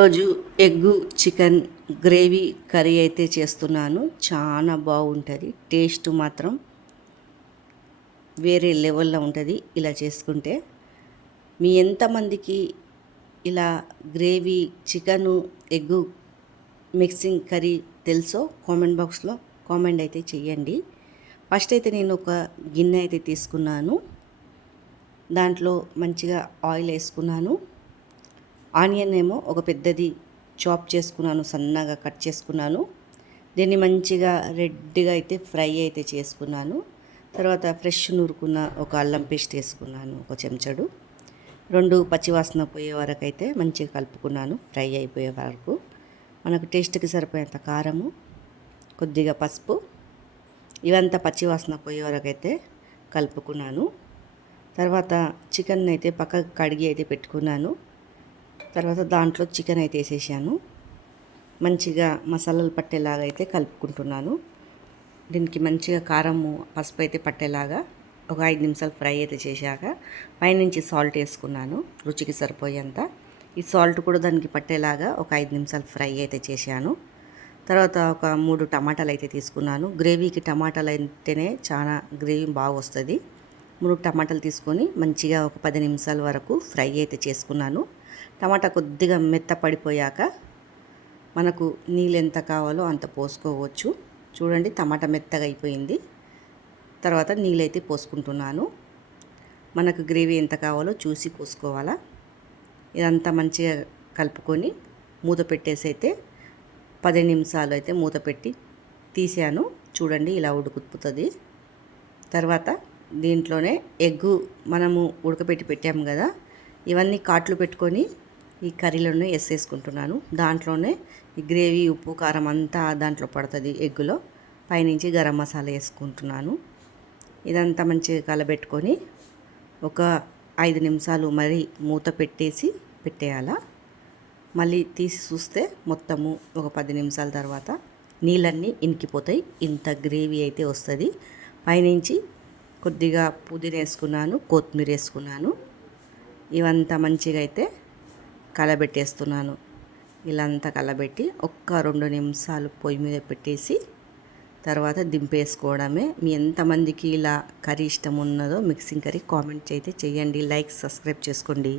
రోజు egg chicken gravy curry అయితే చేస్తున్నాను. చాలా బాగుంటుంది. టేస్ట్ మాత్రం వేరే లెవెల్లో ఉంటుంది ఇలా చేసుకుంటే. మీ ఎంతమందికి ఇలా gravy chicken egg mixing curry తెలుసో కామెంట్ బాక్స్లో కామెంట్ అయితే చెయ్యండి. ఫస్ట్ అయితే నేను ఒక గిన్నె అయితే తీసుకున్నాను. దాంట్లో మంచిగా ఆయిల్ వేసుకున్నాను. ఆనియన్ ఏమో ఒక పెద్దది చాప్ చేసుకున్నాను, సన్నగా కట్ చేసుకున్నాను. దీన్ని మంచిగా రెడ్గా అయితే ఫ్రై అయితే చేసుకున్నాను. తర్వాత ఫ్రెష్ నూరుకున్న ఒక అల్లం పేస్ట్ వేసుకున్నాను, ఒక చెంచాడు. 2 పచ్చివాసన పోయే వరకు అయితే మంచిగా కలుపుకున్నాను, ఫ్రై అయిపోయే వరకు. మనకు టేస్ట్కి సరిపోయేంత కారము, కొద్దిగా పసుపు, ఇవంతా పచ్చివాసన పోయే వరకు అయితే కలుపుకున్నాను. తర్వాత చికెన్ అయితే పక్కకు కడిగి అయితే పెట్టుకున్నాను. తర్వాత దాంట్లో చికెన్ అయితే వేసేసాను. మంచిగా మసాలాలు పట్టేలాగా అయితే కలుపుకుంటున్నాను. దీనికి మంచిగా కారము పసుపు అయితే పట్టేలాగా ఒక 5 నిమిషాలు ఫ్రై అయితే చేశాక పైనుంచి సాల్ట్ వేసుకున్నాను, రుచికి సరిపోయేంత. ఈ సాల్ట్ కూడా దానికి పట్టేలాగా ఒక 5 నిమిషాలు ఫ్రై అయితే చేశాను. తర్వాత ఒక 3 టమాటాలు అయితే తీసుకున్నాను. గ్రేవీకి టమాటాలు అయితేనే చాలా గ్రేవీ బాగా వస్తుంది. 3 టమాటాలు తీసుకొని మంచిగా ఒక 10 నిమిషాల వరకు ఫ్రై అయితే చేసుకున్నాను. టమాటా కొద్దిగా మెత్తపడిపోయాక మనకు నీళ్ళు ఎంత కావాలో అంత పోసుకోవచ్చు. చూడండి, టమాటా మెత్తగా అయిపోయింది. తర్వాత నీళ్ళైతే పోసుకుంటున్నాను. మనకు గ్రేవీ ఎంత కావాలో చూసి పోసుకోవాలా. ఇదంతా మంచిగా కలుపుకొని మూత పెట్టేసి అయితే 10 నిమిషాలు అయితే మూత పెట్టి తీసాను. చూడండి, ఇలా ఉడుకుతుంది. తర్వాత దీంట్లోనే ఎగ్గు మనము ఉడకపెట్టి పెట్టాము కదా, ఇవన్నీ కాట్లు పెట్టుకొని ఈ కర్రీలోనే వేసేసుకుంటున్నాను. దాంట్లోనే ఈ గ్రేవీ ఉప్పు కారం అంతా దాంట్లో పడుతుంది ఎగ్గులో. పైనుంచి గరం మసాలా వేసుకుంటున్నాను. ఇదంతా మంచిగా కలబెట్టుకొని ఒక 5 నిమిషాలు మరి మూత పెట్టేసి పెట్టేయాల. మళ్ళీ తీసి చూస్తే మొత్తము ఒక 10 నిమిషాల తర్వాత నీళ్ళన్నీ ఇంకిపోతాయి. ఇంత గ్రేవీ అయితే వస్తుంది. పైనుంచి కొద్దిగా పుదీనా వేసుకున్నాను, కొత్తిమీర వేసుకున్నాను. ఇవంతా మంచిగా అయితే కలబెట్టేస్తున్నాను. ఇలా అంతా కలబెట్టి ఒక్క 2 నిమిషాలు పొయ్యి మీద పెట్టేసి తర్వాత దింపేసుకోవడమే. మీ ఎంతమందికి ఇలా కర్రీ ఇష్టం ఉన్నదో మిక్సింగ్ కర్రీ కామెంట్ అయితే చేయండి. లైక్ సబ్స్క్రైబ్ చేసుకోండి.